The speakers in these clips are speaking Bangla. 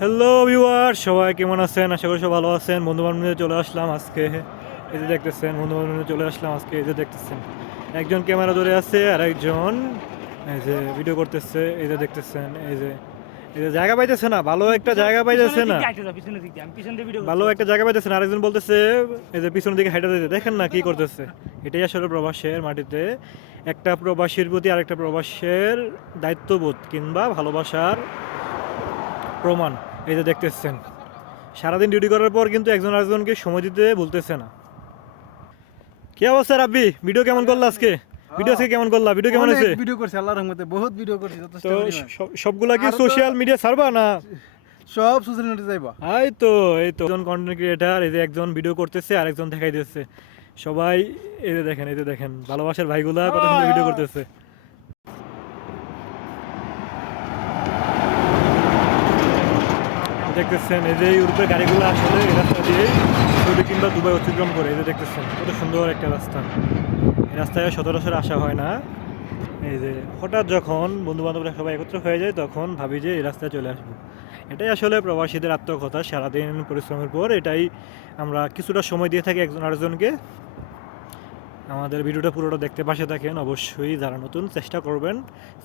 হ্যালো ভিউয়ার সবাই কেমন আছেন? আশা করি সব ভালো আছেন। বন্ধু বান্ধব নিয়ে চলে আসলাম আজকে। এই যে দেখতেছেন বন্ধু বান্ধব চলে আসলাম আজকে। এই যে দেখতেছেন একজন ক্যামেরা ধরে আছে আর একজন এই যে ভিডিও করতেছে। এই যে দেখতেছেন এই যে এই যে জায়গা পাইতেছে না ভালো একটা জায়গা পাইতেছে না। ভালো একটা জায়গা পাইতেছে না। আরেকজন বলতেছে এই যে পিছনের দিকে হাইটা দিতে। দেখেন না কি করতেছে। এটাই আসলে প্রবাসের মাটিতে একটা প্রবাসীর প্রতি আরেকটা প্রবাসের দায়িত্ববোধ কিংবা ভালোবাসার প্রমাণ এই যে দেখতেছেন। সারাদিন ডিউটি করার পর কিন্তু একজন আরেকজনকে সময় দিতে বলতেছে না। কি অবস্থা রাব্বি? ভিডিও কেমন করলা আজকে? ভিডিও আজকে কেমন করলা? ভিডিও কেমন হয়েছে? ভিডিও করছি আল্লাহর রহমতে। বহুত ভিডিও করছি যথেষ্ট তো সবগুলা কি সোশ্যাল মিডিয়া ছাড়বা না? সব সোশ্যাল মিডিয়া যাইবা এই তো এই তো। একজন কন্টেন্ট ক্রিয়েটার এই যে একজন ভিডিও করতেছে আর একজন দেখাই দিচ্ছে সবাই এই যে দেখেন এই যে দেখেন ভালোবাসার ভাইগুলা কত সুন্দর ভিডিও করতেছে। দেখতেছেন এই যে ইউরোপের গাড়িগুলো আসলে এই রাস্তা দিয়ে সৌদি কিংবা দুবাই অতিক্রম করে এই যে দেখতেছেন, কত সুন্দর একটা রাস্তা। এই রাস্তায় সচরাচর আসা হয় না। এই যে হঠাৎ যখন বন্ধু বান্ধবরা সবাই একত্র হয়ে যায়, তখন ভাবি যে এই রাস্তায় চলে আসব। এটাই আসলে প্রবাসীদের আত্মকথা। সারাদিন পরিশ্রমের পর এটাই আমরা কিছুটা সময় দিয়ে থাকি একজন আরেকজনকে। আমাদের ভিডিওটা পুরোটা দেখতে পাশে থাকেন। অবশ্যই যারা নতুন, চেষ্টা করবেন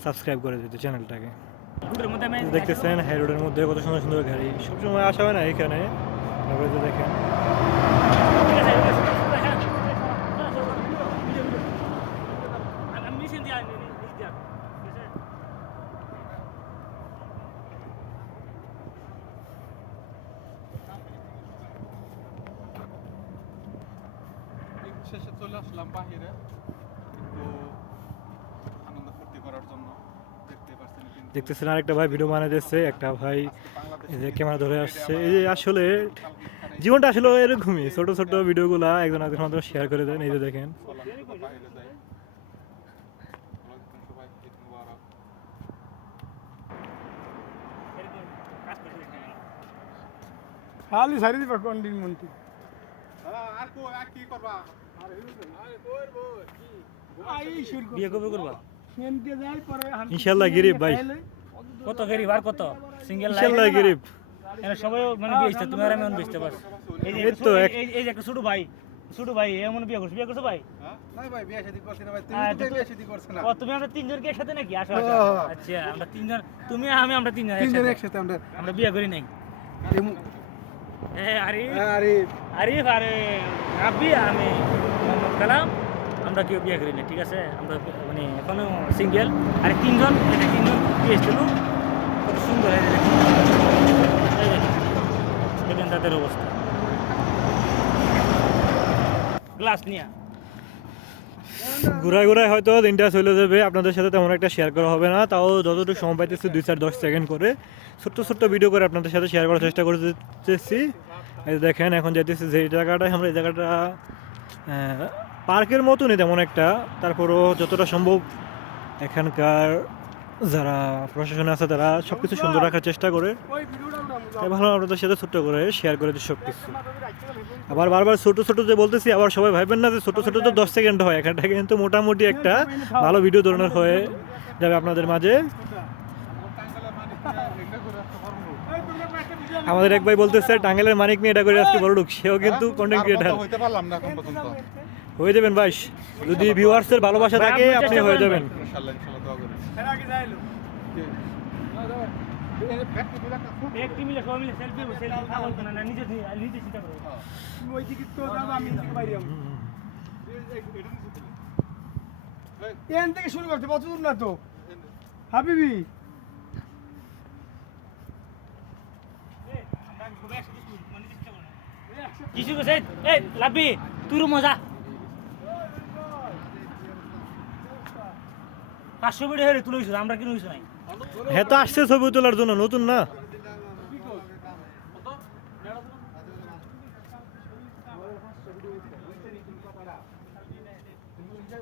সাবস্ক্রাইব করে দিতে চ্যানেলটাকে। দেখতেছেন হাই রোডের মধ্যে কত সুন্দর সুন্দর গাড়ি। সবসময় আসা হয় না এখানে। তারপরে দেখেন। ঠিক আছে, ঠিক আছে, ঠিক আছে। Video, video. আমি- আমি নিচে দিয়ে আনি, নিচে দিয়ে আনি, ঠিক আছে? শেষে চলে আসলাম বাহিরে একটু আনন্দ ফুর্তি করার জন্য দেখতে পাচ্ছেন কিন্তু দেখতেছেন আরেকটা ভাই ভিডিও বানাইতেছে একটা ভাই এই যে ক্যামেরা ধরে আসছে। এই যে আসলে জীবনটা আসলে এরকমই ছোট ছোট ভিডিওগুলা একজন আরেকজন মাধ্যমে শেয়ার করে দেন এই যে দেখেন। খালি সারি দিবা কন্ডিন মন্টি আর আর কি করবা? বিয়ে কবে করবা? ইনশাল্লাহ গরিব ভাই। কত গরিব আর কত? সিঙ্গেল ইনশাল্লাহ গরিব। এরা সবাই মানে বিয়ে হচ্ছে তুমি আর আমি বেচতে পারছ এই যে তো এক- এই- যে একটা ছোট ভাই ছোট ভাই এমন বিয়ে করছ বিয়ে করছ ভাই? না ভাই বিয়ে শাদী করছি না ভাই। হ্যাঁ, তুমি তো তো- বিয়ে শাদী করছ না। ও তুমি আমরা তিনজন কি একসাথে নাকি? আসো আসো, হ্যাঁ। হ্যাঁ। আচ্ছা আমরা তিনজন তুমি আমি আমরা তিনজন তিনজন একসাথে। আমরা আমরা বিয়ে করি নাই। আরে আরে আরিফ। আরে রাব্বি আর আমি মোহাম্মদ কালাম। আমরা কেউ বিয়ে করি না ঠিক আছে? আমরা মানে এখনও সিঙ্গেল আর তিনজন এটা তিনজন বিয়ে এসেছিল। কত সুন্দর এই যে দেখুন। তাদের অবস্থা। গ্লাস নিয়ে। ঘুরায় ঘুরায় হয়তো দিনটা চলে যাবে, আপনাদের সাথে তেমন একটা শেয়ার করা হবে না। তাও যতটুকু সময় পাইতেছি, দুই চার দশ সেকেন্ড করে ছোট্ট ছোট্ট ভিডিও করে আপনাদের সাথে শেয়ার করার চেষ্টা করতেছি। দেখেন, এখন যাইতেছি যে জায়গাটায়, আমরা এই জায়গাটা পার্কের মতনই তেমন একটা। তারপরও যতটা সম্ভব এখানকার যারা প্রশাসনে আছে তারা সব কিছু সুন্দর রাখার চেষ্টা করে। ভালো আপনাদের সাথে ছোট্ট করে শেয়ার করে দিই সব কিছু আবার বারবার ছোট ছোট যে বলতেছি, আবার সবাই ভাববেন না যে ছোট ছোট তো দশ সেকেন্ড হয়। এখানটা কিন্তু মোটামুটি একটা ভালো ভিডিও ধরনের হয়ে যাবে আপনাদের মাঝে। আমাদের এক ভাই বলতেছে, টাঙ্গাইলের মানিক নিয়ে এটা করে আজকে বড় ঢুক সেও কিন্তু কন্টেন্ট ক্রিয়েটার হইতে পারলাম না পর্যন্ত। হয়ে যাবেন ভাই যদি ভিউয়ার্সের ভালোবাসা থাকে আপনি হয়ে যাবেন। ইনশাআল্লাহ ইনশাআল্লাহ দোয়া করি এর আগে যাইলো। একটি মিলে সেলফি সেলফি পাগল করে না নিজে নিজে চিন্তা করো ওই দিকে তো যাব আমি এদিকে বাইরে যাব এখান থেকে শুরু করতে কত দূর না তো হাবিবি কিছু কইছে এই লাভি তুই মজা। পাঁচশো বিড়ি হেরে তুলে আমরা কিনে হইছো নাই। হ্যাঁ তো আসছে ছবি তোলার জন্য নতুন না?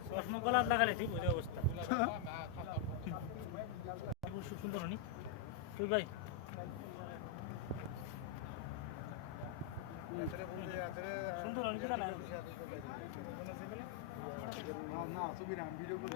চশমা গলার লাগালে ঠিক ওই অবস্থা। খুব সুন্দর নি তুই ভাই। সুন্দর হনি কি না ছবি না ভিডিও করে।